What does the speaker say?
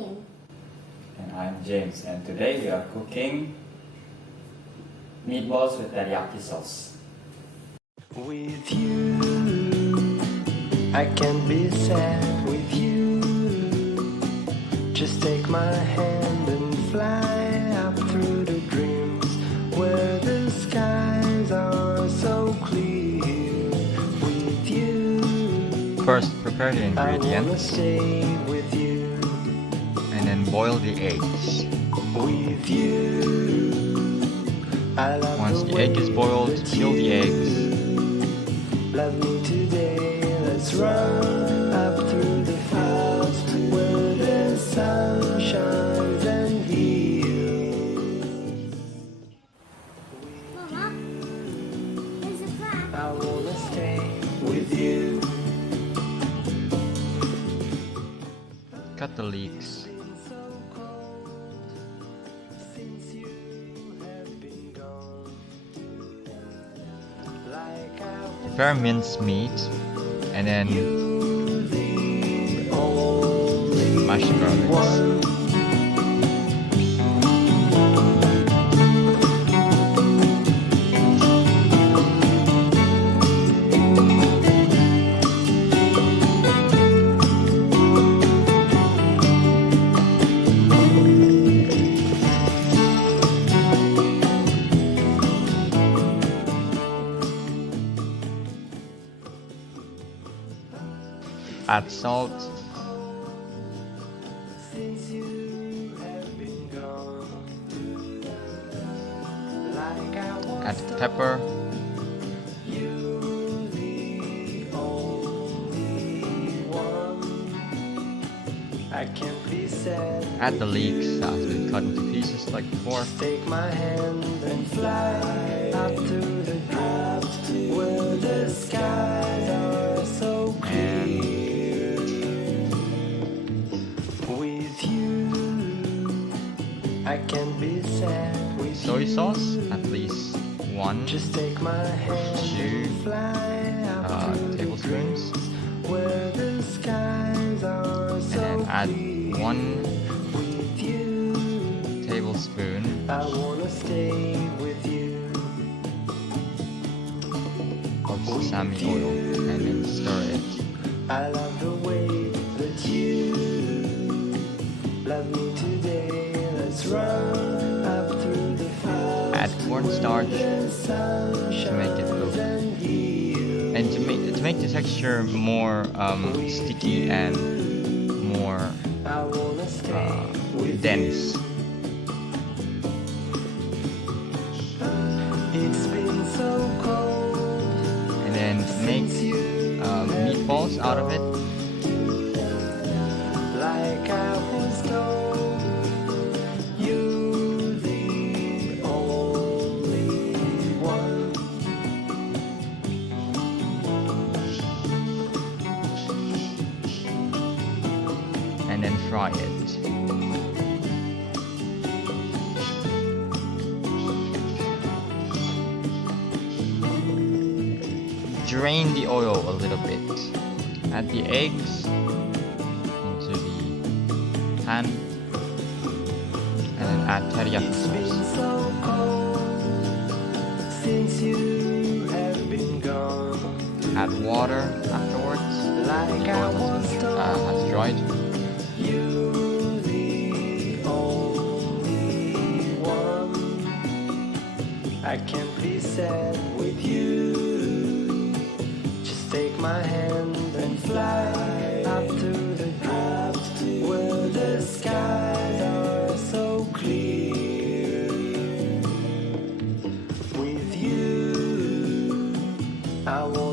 Celine. And I'm James, and today we are cooking meatballs with teriyaki sauce. With you, I can't be sad with you. Just take my hand and fly up through the dreams where the skies are so clear. With you, First, prepare the I wanna ingredients stay with you. and then boil the eggs. With you, I love Once the egg is way boiled, that peel the you eggs. love me today, let's run up through the fields where the sun shines and heals. Mama, there's a crack. I wanna stay with you. Cut the leeks. Been so cold since you have been gone. Like I Prepare minced meat and then was the only mash the garlics. one. Add salt, Since you have been gone, like I was add pepper, you the only one. I can't be sad. add the leeks that has been cut into pieces like before. Just take my hand and fly up to the depths where the skies are so clear. With you, I can't be sad. With Soy you, sauce, at least one, just take my hand two, and fly up to tablespoons, the where the skies are and so then add clear. 1 With you, tablespoon I wanna stay with you. of sesame oil and then stir it. I love the way that you love me today. Let's run up through the fields. Add cornstarch The sun to make it look and heal. and to make the texture more sticky and more I wanna stay with dense. It's been so cold. And then make meatballs out of it. Like I was told, you the only one. And then fry it. Drain the oil a little bit. Add the eggs into the pan. And then add teriyaki It's been sauce. so cold since you have been gone. Add water afterwards. Like The I oil was told, has dried. you the only one. I can't be sad with you. Just take my hand and fly up to the depths where the skies are so clear. With you, I want